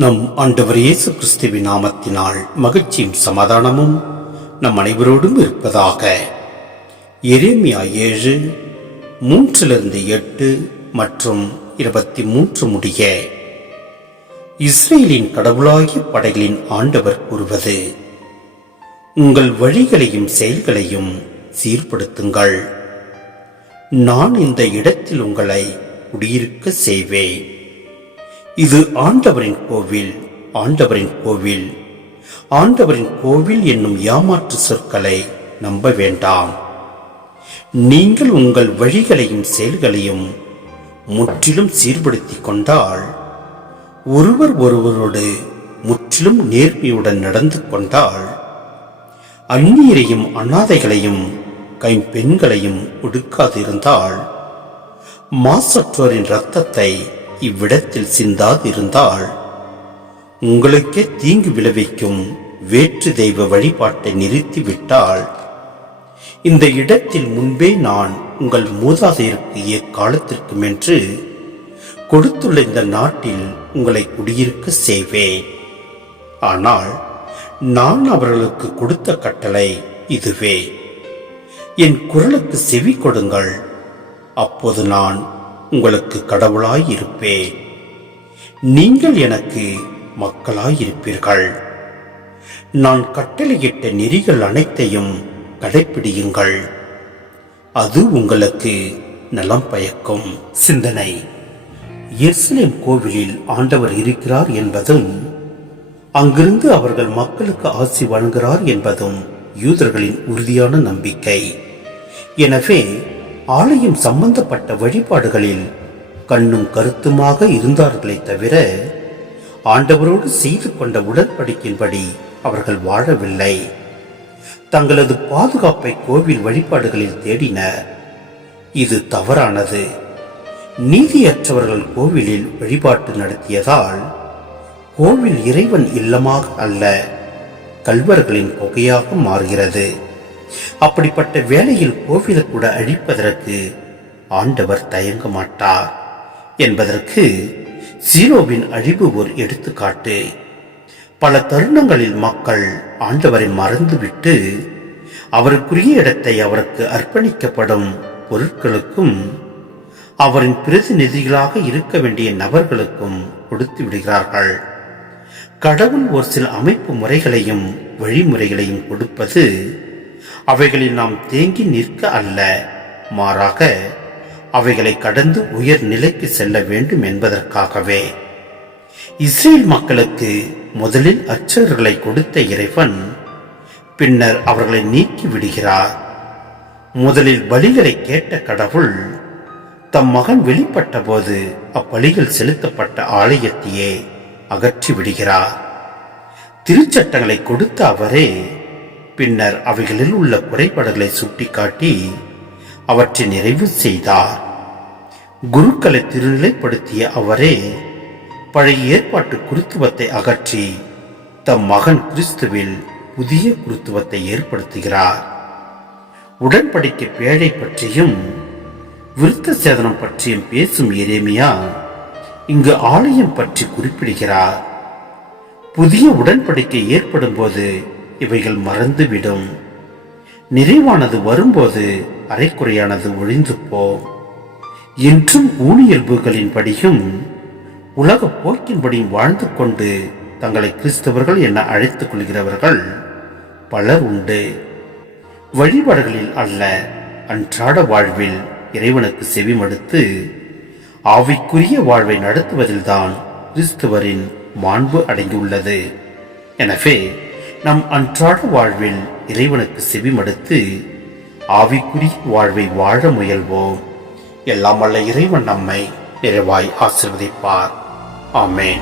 நம் ஆண்டவர் இயேசு கிறிஸ்துவின் நாமத்தினால் மகிழ்ச்சியும் சமாதானமும் நம் அனைவரோடும் இருப்பதாக. எரேமியா ஏழு மூன்றிலிருந்து எட்டு மற்றும் இருபத்தி மூன்று முடிய. இஸ்ரேலின் கடவுளாகிய படைகளின் ஆண்டவர் கூறுவது உங்கள் வழிகளையும் செயல்களையும் சீர்படுத்துங்கள். நான் இந்த இடத்தில் உங்களை குடியிருக்க செய்வேன். இது ஆண்டவரின் கோவில் ஆண்டவரின் கோவில். ஆண்டவரின் கோவில் என்னும் ஏமாற்று சொற்களை நம்ப வேண்டாம். நீங்கள் உங்கள் வழிகளையும் செயல்களையும் முற்றிலும் சீர்படுத்தி கொண்டால் ஒருவர் ஒருவரோடு முற்றிலும் நேர்மையுடன் நடந்து கொண்டால் அந்நியரையும் அனாதைகளையும் கைம்பெண்களையும் ஒடுக்காதிருந்தால் மாசற்றோரின் இரத்தத்தை இவ்விடத்தில் சிந்தாதிருந்தால் உங்களுக்கே தீங்கு விளைவிக்கும் வேற்று தெய்வ வழிபாட்டை நிறுத்திவிட்டால் இந்த இடத்தில் முன்பே நான் உங்கள் மூதாதையருக்கு ஏற்காலத்திற்கும் என்று கொடுத்துள்ள இந்த நாட்டில் உங்களை குடியிருக்க செய்வேன். ஆனால் நான் அவர்களுக்கு கொடுத்த கட்டளை இதுவே. என் குரலுக்கு செவி கொடுங்கள். அப்போது நான் உங்களுக்கு கடவுளாய் இருப்பேன் நீங்கள் எனக்கு மக்களாய் இருப்பீர்கள் நான் கட்டளையிட்ட நெறிகள் அனைத்தையும் கடைப்பிடியுங்கள். அது உங்களுக்கு நலம் பயக்கும். சிந்தனை. எர்சிலேம் கோவிலில் ஆண்டவர் இருக்கிறார் என்பதும் அங்கிருந்து அவர்கள் மக்களுக்கு ஆசி வழங்குகிறார் என்பதும் யூதர்களின் உறுதியான நம்பிக்கை. எனவே ஆலயம் சம்பந்தப்பட்ட வழிபாடுகளில் கண்ணும் கருத்துமாக இருந்தார்களே தவிர ஆண்டவரோடு செய்து கொண்ட உடன்படிக்கின்படி அவர்கள் வாழவில்லை. தங்களது பாதுகாப்பை கோவில் வழிபாடுகளில் தேடினர். இது தவறானது. நீதியற்றவர்கள் கோவிலில் வழிபாட்டு நடத்தியதால் கோவில் இறைவன் இல்லமாக அல்ல கல்வர்களின் புகையாக மாறுகிறது. அப்படிப்பட்ட வேலையில் கோவிலை கூட அழிப்பதற்கு ஆண்டவர் தயங்க மாட்டார். என்பதற்கு சீரோவின் அழிவு ஒரு எடுத்துக்காட்டு. பல தருணங்களில் மக்கள் ஆண்டவரை மறந்துவிட்டு அவருக்குரிய இடத்தை அவருக்கு அர்ப்பணிக்கப்படும் பொருட்களுக்கும் அவரின் பிரதிநிதிகளாக இருக்க வேண்டிய நபர்களுக்கும் கொடுத்து விடுகிறார்கள். கடவுள் ஒரு சில அமைப்பு முறைகளையும் வழிமுறைகளையும் கொடுப்பது அவைகளில் நாம் தேங்கி நிற்க அல்ல. மாறாக அவைகளை கடந்து உயர் நிலைக்கு செல்ல வேண்டும் என்பதற்காகவே. இஸ்ரேல் மக்களுக்கு முதலில் அச்சர்களை கொடுத்த இறைவன் பின்னர் அவர்களை நீக்கி விடுகிறார். முதலில் பலிகளை கேட்ட கடவுள் தம் மகன் வெளிப்பட்ட போது அப்பலிகள் செலுத்தப்பட்ட ஆலயத்தையே அகற்றி விடுகிறார் திருச்சட்டங்களை கொடுத்த அவரே பின்னர் அவைகளில் உள்ள குறைபாடுகளை சுட்டிக்காட்டி அவற்றை நிறைவு செய்தார். குருக்களை திருநிலைப்படுத்திய அவரே பழைய ஏற்பாட்டு குருத்துவத்தை அகற்றி தம் மகன் கிறிஸ்துவில் புதிய குருத்துவத்தை ஏற்படுத்துகிறார். உடன்படிக்கை பேழை பற்றியும் விருத்த சேதனம் பற்றியும் பேசும் எரேமியா இங்கு ஆலயம் பற்றி குறிப்பிடுகிறார். புதிய உடன்படிக்கை ஏற்படும் போது இவைகள் மறந்துவிடும். நிறைவானது வரும்போது அரைக்குறையானது ஒழிந்து போ என்றும் ஊனியல்புகளின்படியும் உலக போக்கின்படியும் வாழ்ந்து கொண்டு தங்களை கிறிஸ்தவர்கள் என அழைத்துக் கொள்கிறவர்கள் பலர் உண்டு. வழிபாடுகளில் அல்ல அன்றாட வாழ்வில் இறைவனுக்கு செவிமடுத்து ஆவிக்குரிய வாழ்வை நடத்துவதில்தான் கிறிஸ்துவரின் மாண்பு அடங்கியுள்ளது எனவே நம் அன்றாட வாழ்வில் இறைவனுக்கு செவிமடுத்து ஆவிக்குரிய வாழ்வை வாழ முயல்வோம். எல்லாம் வல்ல இறைவன் நம்மை நிறைவாய் ஆசிர்வதிப்பார். ஆமேன்.